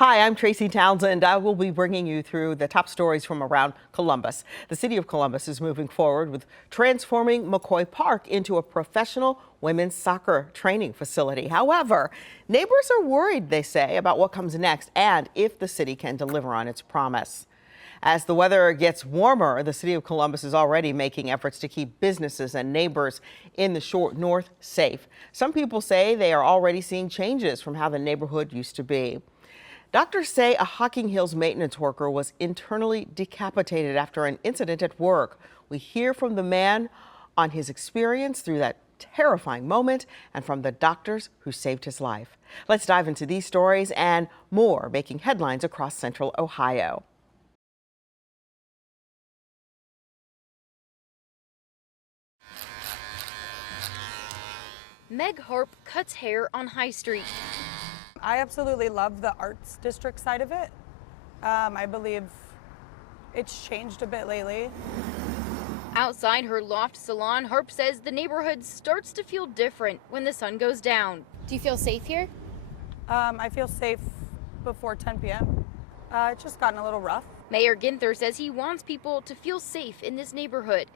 Hi, I'm Tracy Townsend. I will be bringing you through the top stories from around Columbus. The city of Columbus is moving forward with transforming McCoy Park into a professional women's soccer training facility. However, neighbors are worried, they say, about what comes next and if the city can deliver on its promise. As the weather gets warmer, the city of Columbus is already making efforts to keep businesses and neighbors in the short north safe. Some people say they are already seeing changes from how the neighborhood used to be. Doctors say a Hocking Hills maintenance worker was internally decapitated after an incident at work. We hear from the man on his experience through that terrifying moment and from the doctors who saved his life. Let's dive into these stories and more making headlines across central Ohio. Meg Harp cuts hair on High Street. I absolutely love the arts district side of it. I believe it's changed a bit lately. Outside her loft salon, Harp says the neighborhood starts to feel different when the sun goes down. Do you feel safe here? I feel safe before 10 p.m. It's just gotten a little rough. Mayor Ginther says he wants people to feel safe in this neighborhood.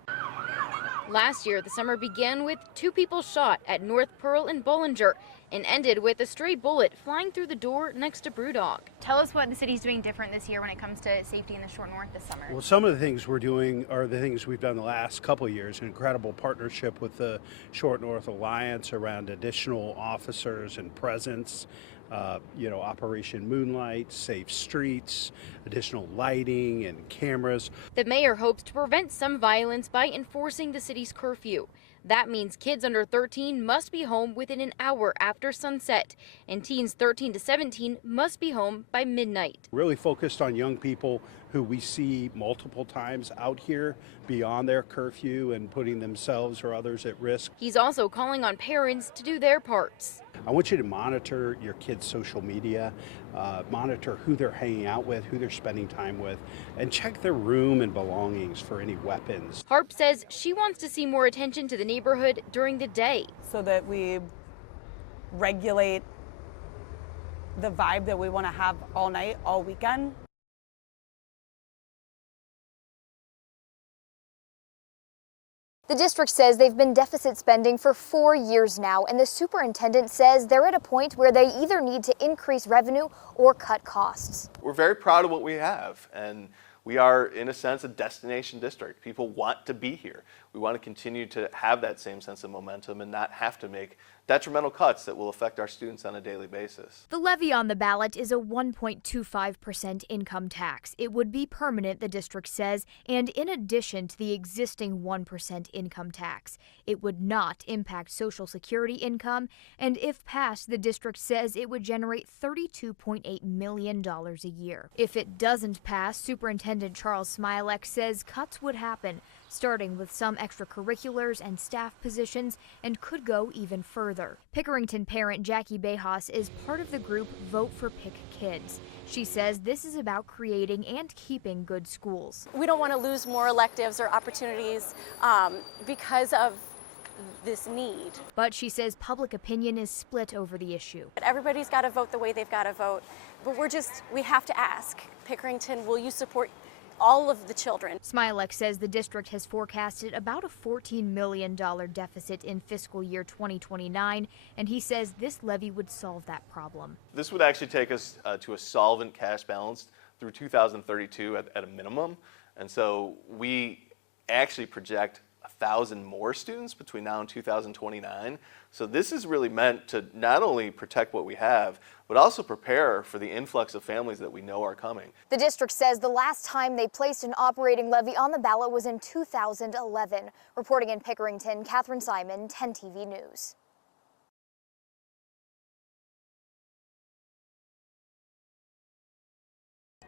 Last year, the summer began with 2 people shot at North Pearl and Bollinger and ended with a stray bullet flying through the door next to Brewdog. Tell us what the city's doing different this year when it comes to safety in the short north this summer. Well, some of the things we're doing are the things we've done the last couple of years. An incredible partnership with the Short North Alliance around additional officers and presence. Operation Moonlight, safe streets, additional lighting and cameras. The mayor hopes to prevent some violence by enforcing the city's curfew. That means kids under 13 must be home within an hour after sunset, and teens 13 to 17 must be home by midnight. Really focused on young people who we see multiple times out here beyond their curfew and putting themselves or others at risk. He's also calling on parents to do their parts. I want you to monitor your kids' social media, monitor who they're hanging out with, who they're spending time with, and check their room and belongings for any weapons. Harp says she wants to see more attention to the neighborhood during the day, so that we regulate the vibe that we want to have all night, all weekend. The district says they've been deficit spending for 4 years now, and the superintendent says they're at a point where they either need to increase revenue or cut costs. We're very proud of what we have, and we are, in a sense, a destination district. People want to be here. We want to continue to have that same sense of momentum and not have to make detrimental cuts that will affect our students on a daily basis. The levy on the ballot is a 1.25% income tax. It would be permanent, the district says, and in addition to the existing 1% income tax. It would not impact Social Security income, and if passed, the district says it would generate $32.8 million a year. If it doesn't pass, Superintendent Charles Smilek says cuts would happen, starting with some extracurriculars and staff positions, and could go even further. Pickerington parent Jackie Bejas is part of the group Vote for Pick Kids. She says this is about creating and keeping good schools. We don't want to lose more electives or opportunities because of this need. But she says public opinion is split over the issue. Everybody's got to vote the way they've got to vote, but we have to ask, Pickerington, will you support all of the children? Smilek says the district has forecasted about a $14 million deficit in fiscal year 2029, and he says this levy would solve that problem. This would actually take us to a solvent cash balance through 2032 at a minimum, and so we actually project 1,000 more students between now and 2029. So this is really meant to not only protect what we have, but also prepare for the influx of families that we know are coming. The district says the last time they placed an operating levy on the ballot was in 2011. Reporting in Pickerington, Catherine Simon, 10 TV News.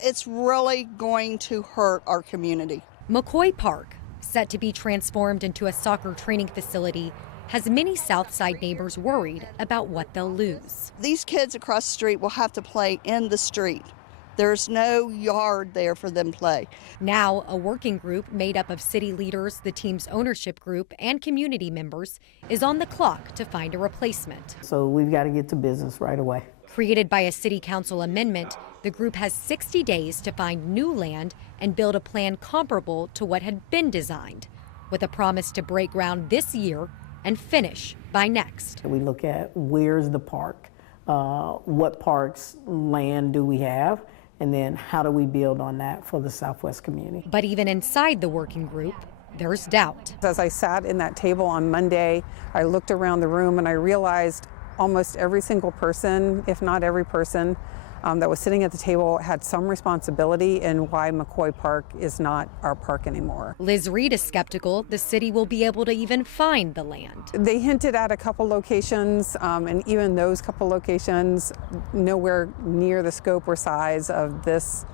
It's really going to hurt our community. McCoy Park, set to be transformed into a soccer training facility, has many Southside neighbors worried about what they'll lose. These kids across the street will have to play in the street. There's no yard there for them to play. Now, a working group made up of city leaders, the team's ownership group, and community members is on the clock to find a replacement. So we've got to get to business right away. Created by a city council amendment, the group has 60 days to find new land and build a plan comparable to what had been designed, with a promise to break ground this year and finish by next. We look at where's the park, what parks land do we have, and then how do we build on that for the Southwest community. But even inside the working group, there's doubt. As I sat in that table on Monday, I looked around the room and I realized almost every single person, if not every person, that was sitting at the table had some responsibility in why McCoy Park is not our park anymore. Liz Reed is skeptical the city will be able to even find the land. They hinted at a couple locations, and even those couple locations nowhere near the scope or size of this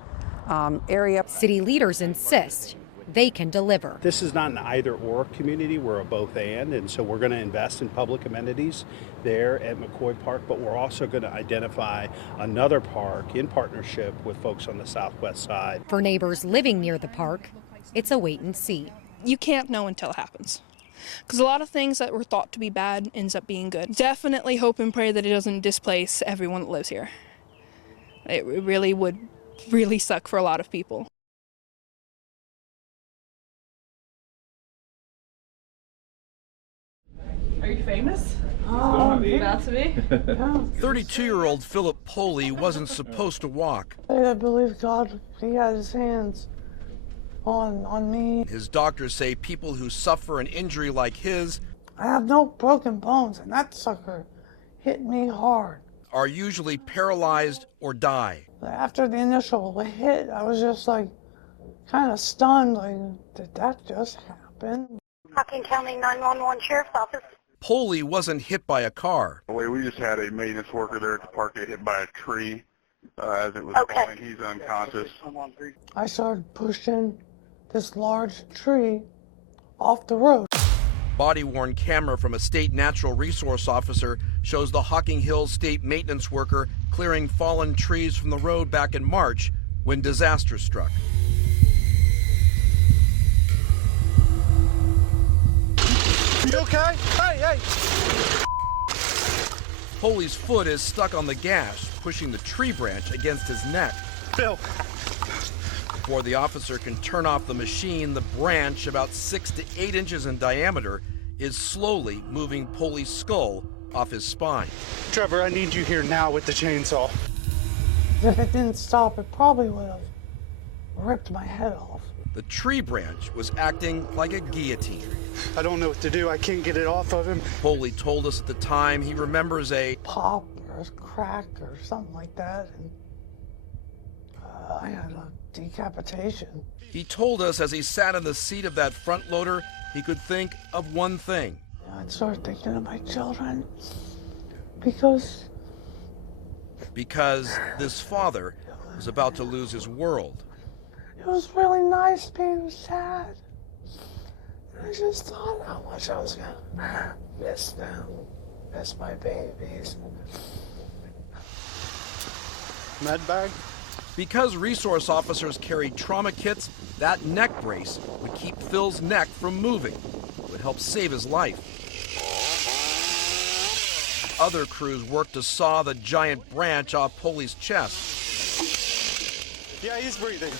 area. City leaders insist they can deliver. This is not an either-or community, we're a both-and so we're going to invest in public amenities there at McCoy Park, but we're also going to identify another park in partnership with folks on the southwest side. For neighbors living near the park, it's a wait and see. You can't know until it happens. Because a lot of things that were thought to be bad ends up being good. Definitely hope and pray that it doesn't displace everyone that lives here. It really would suck for a lot of people. Are you famous? Oh, about to be. 32-year-old Philip Poley wasn't supposed to walk. I believe God, he had his hands on me. His doctors say people who suffer an injury like his I have no broken bones, and that sucker hit me hard. Are usually paralyzed or die. After the initial hit, I was just like kind of stunned, like, did that just happen? Hocking County 911 Sheriff's Office. Poley wasn't hit by a car. We just had a maintenance worker there at the park get hit by a tree as it was falling. He's unconscious. I started pushing this large tree off the road. Body-worn camera from a state natural resource officer shows the Hocking Hills state maintenance worker clearing fallen trees from the road back in March when disaster struck. You okay? Hey! Poley's foot is stuck on the gas, pushing the tree branch against his neck. Bill. Before the officer can turn off the machine, the branch, about 6 to 8 inches in diameter, is slowly moving Poley's skull off his spine. Trevor, I need you here now with the chainsaw. If it didn't stop, it probably would have ripped my head off. The tree branch was acting like a guillotine. I don't know what to do. I can't get it off of him. Poley told us at the time he remembers a pop or a crack or something like that, and I had a decapitation. He told us as he sat in the seat of that front loader, he could think of one thing. I'd start thinking of my children because this father was about to lose his world. It was really nice being sad. I just thought how much I was gonna miss them, miss my babies. Med bag? Because resource officers carried trauma kits, that neck brace would keep Phil's neck from moving. It would help save his life. Other crews worked to saw the giant branch off Poley's chest. Yeah, he's breathing.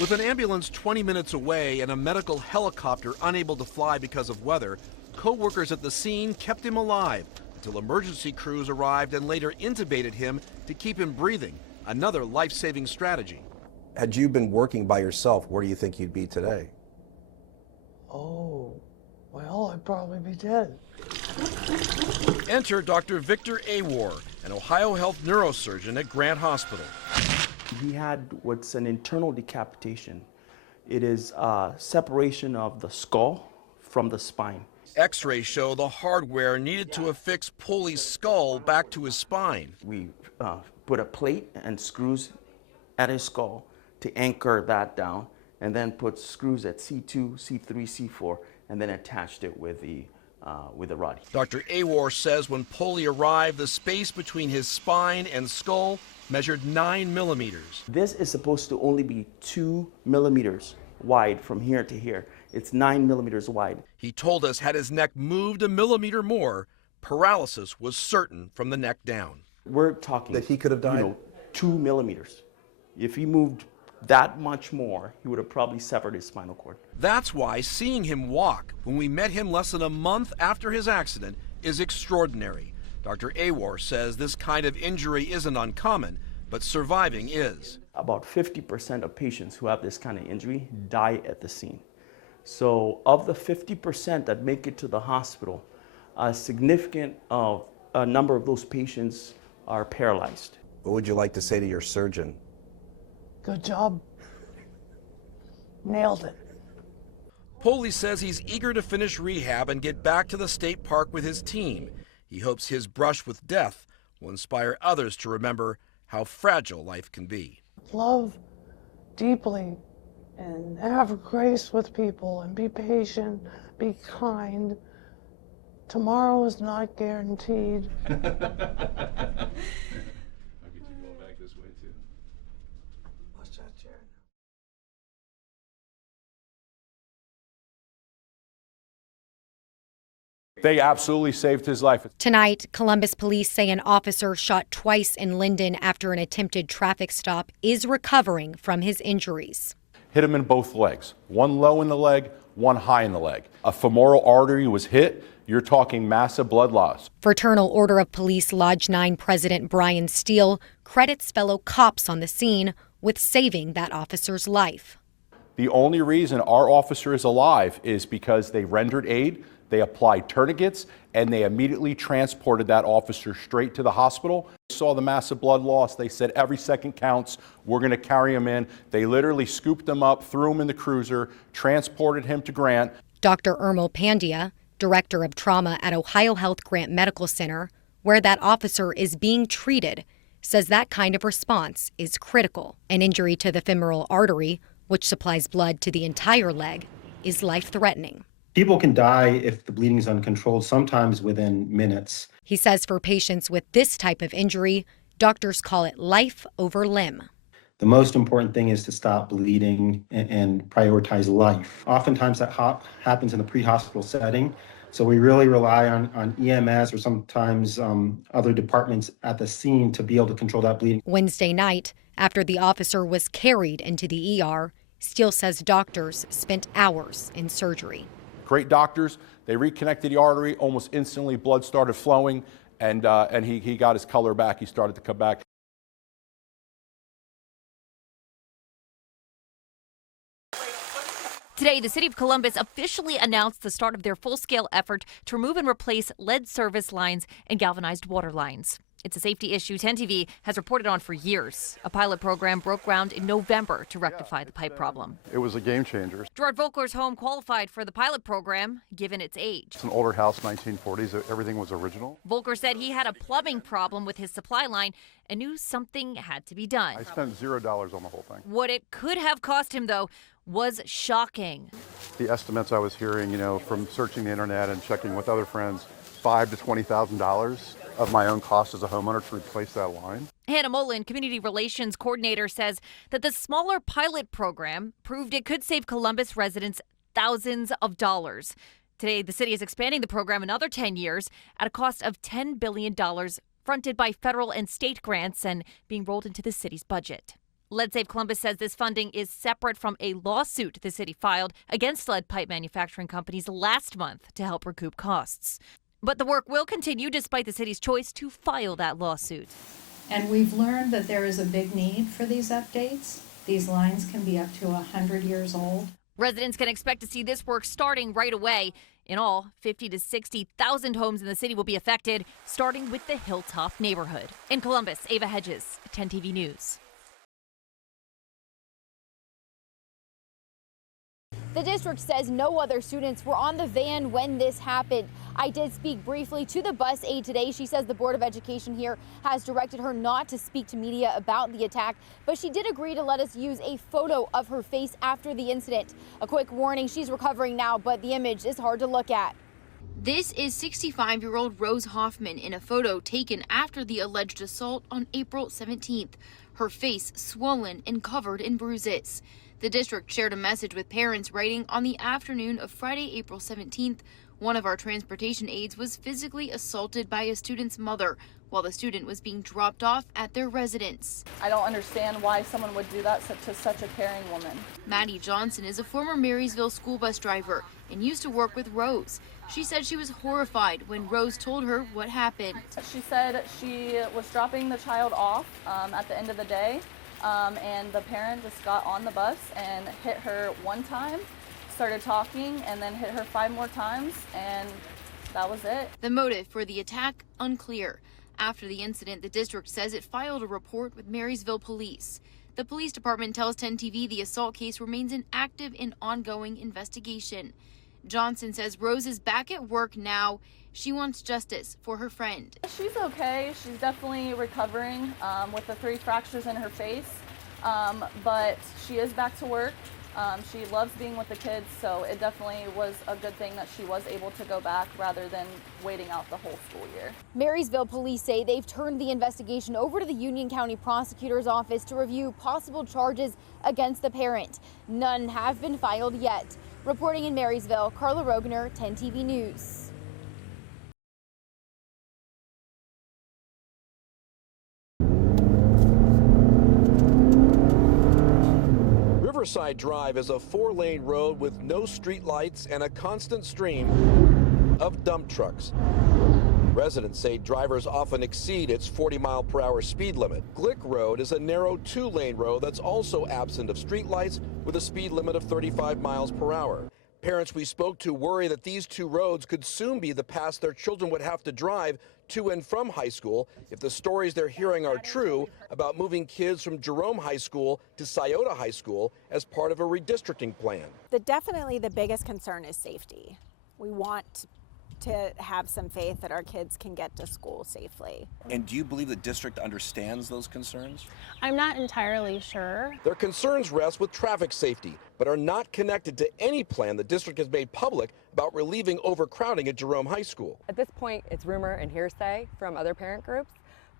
With an ambulance 20 minutes away and a medical helicopter unable to fly because of weather, co-workers at the scene kept him alive until emergency crews arrived and later intubated him to keep him breathing, another life-saving strategy. Had you been working by yourself, where do you think you'd be today? Oh, well, I'd probably be dead. Enter Dr. Victor Awar, an Ohio Health neurosurgeon at Grant Hospital. He had what's an internal decapitation. It is separation of the skull from the spine. X-rays show the hardware needed to affix Poley's skull back to his spine. We put a plate and screws at his skull to anchor that down, and then put screws at C2, C3, C4, and then attached it with the rod. Dr. Awar says when Poley arrived, the space between his spine and skull measured 9 millimeters. This is supposed to only be 2 millimeters wide from here to here. It's 9 millimeters wide. He told us had his neck moved a millimeter more, Paralysis was certain from the neck down. We're talking that he could have died? 2 millimeters. If he moved that much more, he would have probably severed his spinal cord. That's why seeing him walk when we met him less than a month after his accident is extraordinary. Dr. Awar says this kind of injury isn't uncommon, but surviving is. About 50% of patients who have this kind of injury die at the scene. So of the 50% that make it to the hospital, a significant number of those patients are paralyzed. What would you like to say to your surgeon? Good job. Nailed it. Poley says he's eager to finish rehab and get back to the state park with his team. He hopes his brush with death will inspire others to remember how fragile life can be. Love deeply and have grace with people and be patient, be kind. Tomorrow is not guaranteed. I'll get you going back this way too. Watch that chair. They absolutely saved his life. Tonight, Columbus police say an officer shot twice in Linden after an attempted traffic stop is recovering from his injuries. Hit him in both legs. One low in the leg, one high in the leg. A femoral artery was hit. You're talking massive blood loss. Fraternal Order of Police Lodge 9 President Brian Steele credits fellow cops on the scene with saving that officer's life. The only reason our officer is alive is because they rendered aid, they applied tourniquets, and they immediately transported that officer straight to the hospital. Saw the massive blood loss. They said every second counts. We're going to carry him in. They literally scooped him up, threw him in the cruiser, transported him to Grant. Dr. Irmal Pandya, Director of Trauma at Ohio Health Grant Medical Center, where that officer is being treated, says that kind of response is critical. An injury to the femoral artery, which supplies blood to the entire leg, is life-threatening. People can die if the bleeding is uncontrolled, sometimes within minutes. He says for patients with this type of injury, doctors call it life over limb. The most important thing is to stop bleeding and prioritize life. Oftentimes that happens in the pre-hospital setting, so we really rely on EMS or sometimes other departments at the scene to be able to control that bleeding. Wednesday night, after the officer was carried into the ER, Steele says doctors spent hours in surgery. Great doctors. They reconnected the artery. Almost instantly, blood started flowing, and he got his color back. He started to come back. Today, the City of Columbus officially announced the start of their full-scale effort to remove and replace lead service lines and galvanized water lines. It's a safety issue 10 TV has reported on for years. A pilot program broke ground in November to rectify the pipe problem. It was a game changer. Gerard Volker's home qualified for the pilot program, given its age. It's an older house, 1940s. Everything was original. Volker said he had a plumbing problem with his supply line and knew something had to be done. I spent $0 on the whole thing. What it could have cost him, though, was shocking. The estimates I was hearing, from searching the internet and checking with other friends, $5,000 to $20,000 of my own cost as a homeowner to replace that line. Hannah Mullen, Community Relations Coordinator, says that the smaller pilot program proved it could save Columbus residents thousands of dollars. Today, the city is expanding the program another 10 years at a cost of $10 billion, fronted by federal and state grants and being rolled into the city's budget. Lead Safe Columbus says this funding is separate from a lawsuit the city filed against lead pipe manufacturing companies last month to help recoup costs. But the work will continue despite the city's choice to file that lawsuit. And we've learned that there is a big need for these updates. These lines can be up to 100 years old. Residents can expect to see this work starting right away. In all, 50 to 60,000 homes in the city will be affected, starting with the Hilltop neighborhood. In Columbus, Ava Hedges, 10 TV News. The district says no other students were on the van when this happened. I did speak briefly to the bus aide today. She says the Board of Education here has directed her not to speak to media about the attack, but she did agree to let us use a photo of her face after the incident. A quick warning, she's recovering now, but the image is hard to look at. This is 65-year-old Rose Hoffman in a photo taken after the alleged assault on April 17th. Her face swollen and covered in bruises. The district shared a message with parents writing on the afternoon of Friday, April 17th, One of our transportation aides was physically assaulted by a student's mother while the student was being dropped off at their residence. I don't understand why someone would do that to such a caring woman. Maddie Johnson is a former Marysville school bus driver and used to work with Rose. She said she was horrified when Rose told her what happened. She said she was dropping the child off at the end of the day, and the parent just got on the bus and hit her one time, started talking, and then hit her 5 more times, and that was it. The motive for the attack, unclear. After the incident, the district says it filed a report with Marysville police. The police department tells 10 TV the assault case remains an active and ongoing investigation. Johnson says Rose is back at work now. She wants justice for her friend. She's okay. She's definitely recovering with the 3 fractures in her face, but she is back to work. She loves being with the kids, so it definitely was a good thing that she was able to go back rather than waiting out the whole school year. Marysville police say they've turned the investigation over to the Union County Prosecutor's Office to review possible charges against the parent. None have been filed yet. Reporting in Marysville, Carla Rogner, 10 TV News. Riverside Drive is a 4-lane road with no street lights and a constant stream of dump trucks. Residents say drivers often exceed its 40-mile-per-hour speed limit. Glick Road is a narrow 2-lane road that's also absent of street lights with a speed limit of 35 miles per hour. Parents we spoke to worry that these 2 roads could soon be the paths their children would have to drive to and from high school if the stories they're hearing are true about moving kids from Jerome High School to Scioto High School as part of a redistricting plan. Definitely the biggest concern is safety. We want to have some faith that our kids can get to school safely. And do you believe the district understands those concerns? I'm not entirely sure. Their concerns rest with traffic safety, but are not connected to any plan the district has made public about relieving overcrowding at Jerome High School. At this point, it's rumor and hearsay from other parent groups,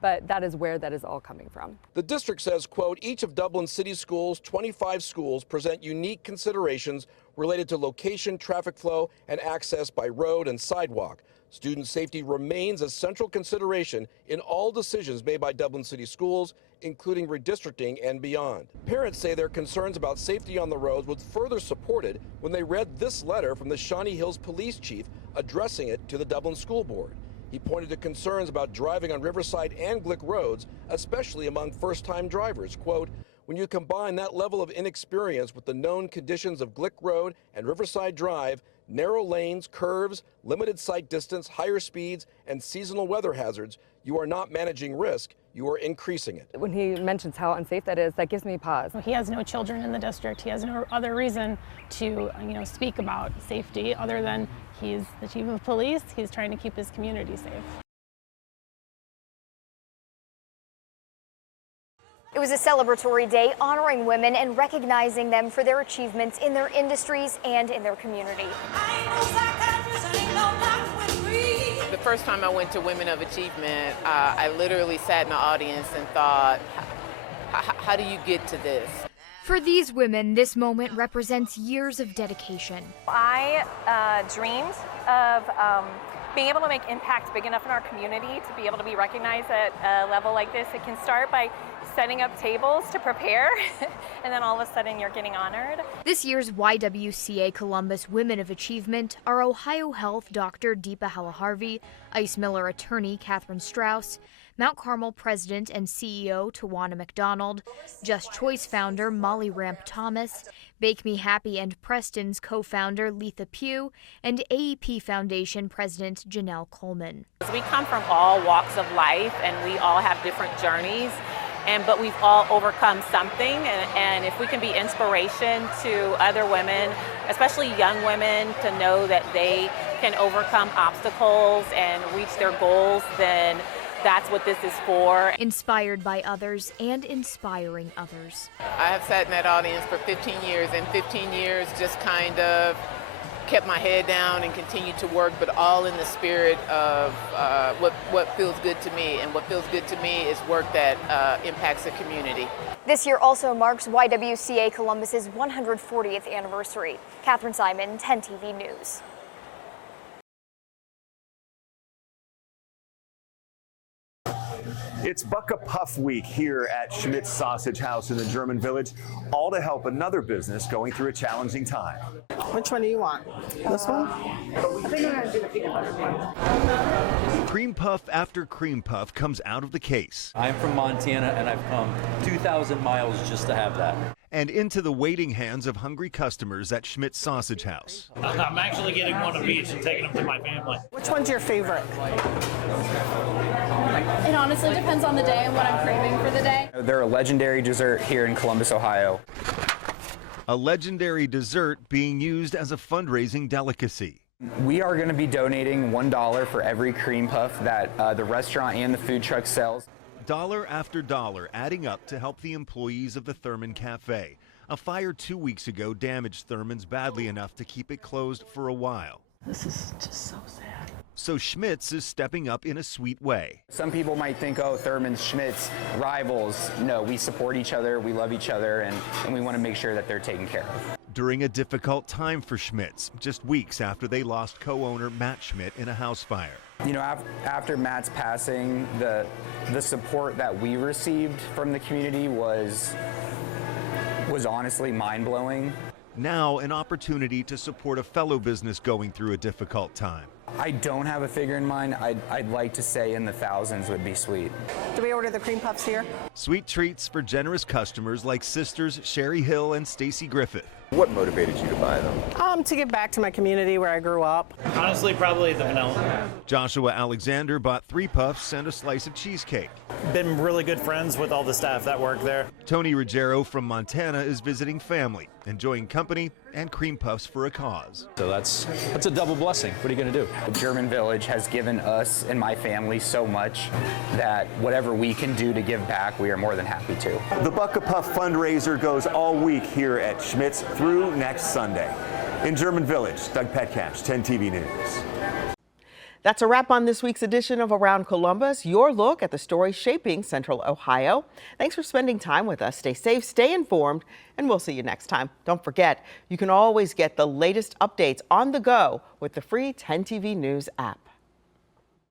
but that is where that is all coming from. The district says, quote, each of Dublin City Schools' 25 schools present unique considerations related to location, traffic flow, and access by road and sidewalk. Student safety remains a central consideration in all decisions made by Dublin City Schools, including redistricting and beyond. Parents say their concerns about safety on the roads was further supported when they read this letter from the Shawnee Hills police chief addressing it to the Dublin School Board. He pointed to concerns about driving on Riverside and Glick roads, especially among first-time drivers. Quote, when you combine that level of inexperience with the known conditions of Glick Road and Riverside Drive, narrow lanes, curves, limited sight distance, higher speeds, and seasonal weather hazards, you are not managing risk, you are increasing it. When he mentions how unsafe that is, that gives me pause. He has no children in the district. He has no other reason to, speak about safety other than he's the chief of police. He's trying to keep his community safe. It was a celebratory day honoring women and recognizing them for their achievements in their industries and in their community. The first time I went to Women of Achievement, I literally sat in the audience and thought, how do you get to this? For these women, this moment represents years of dedication. I dreamed of being able to make impact big enough in our community to be able to be recognized at a level like this. It can start by setting up tables to prepare, and then all of a sudden you're getting honored. This year's YWCA Columbus Women of Achievement are Ohio Health Dr. Deepa Halaharvi, Ice Miller attorney Catherine Strauss, Mount Carmel President and CEO Tawana McDonald, Just Choice founder Molly Ramp Thomas, Bake Me Happy and Preston's co-founder Letha Pugh, and AEP Foundation President Janelle Coleman. We come from all walks of life and we all have different journeys, but we've all overcome something, and if we can be inspiration to other women, especially young women, to know that they can overcome obstacles and reach their goals, then that's what this is for. Inspired by others and inspiring others. I have sat in that audience for 15 years, and 15 years just kind of kept my head down and continued to work, but all in the spirit of what feels good to me. And what feels good to me is work that impacts the community. This year also marks YWCA Columbus's 140th anniversary. Catherine Simon, 10 TV News. It's Buck-a-Puff Week here at Schmidt's Sausage House in the German Village, all to help another business going through a challenging time. Which one do you want? This one? I think I'm going to do the peanut butter one. Cream puff after cream puff comes out of the case. I'm from Montana and I've come 2,000 miles just to have that. And into the waiting hands of hungry customers at Schmidt's Sausage House. I'm actually getting one of each and taking them to my family. Which one's your favorite? It honestly depends on the day and what I'm craving for the day. They're a legendary dessert here in Columbus, Ohio. A legendary dessert being used as a fundraising delicacy. We are going to be donating $1 for every cream puff that the restaurant and the food truck sells. Dollar after dollar adding up to help the employees of the Thurman Cafe. A fire 2 weeks ago damaged Thurman's badly enough to keep it closed for a while. This is just so sad. So Schmidt's is stepping up in a sweet way. Some people might think, oh, Thurman's, Schmidt's, rivals. No, we support each other, we love each other, and we want to make sure that they're taken care of. During a difficult time for Schmidt's, just weeks after they lost co-owner Matt Schmidt in a house fire. You know, after Matt's passing, the support that we received from the community was honestly mind-blowing. Now an opportunity to support a fellow business going through a difficult time. I don't have a figure in mind. I'd like to say in the thousands would be sweet. Do we order the cream puffs here? Sweet treats for generous customers like sisters Sherry Hill and Stacy Griffith. What motivated you to buy them? To give back to my community where I grew up. Honestly, probably the vanilla. Joshua Alexander bought 3 puffs and a slice of cheesecake. Been really good friends with all the staff that work there. Tony Ruggiero from Montana is visiting family, enjoying company and cream puffs for a cause. So that's a double blessing. What are you going to do? The German Village has given us and my family so much that whatever we can do to give back, we are more than happy to. The Buck-a-Puff fundraiser goes all week here at Schmidt's through next Sunday. In German Village, Doug Petcash, 10 TV News. That's a wrap on this week's edition of Around Columbus, your look at the stories shaping Central Ohio. Thanks for spending time with us. Stay safe, stay informed, and we'll see you next time. Don't forget, you can always get the latest updates on the go with the free 10 TV News app.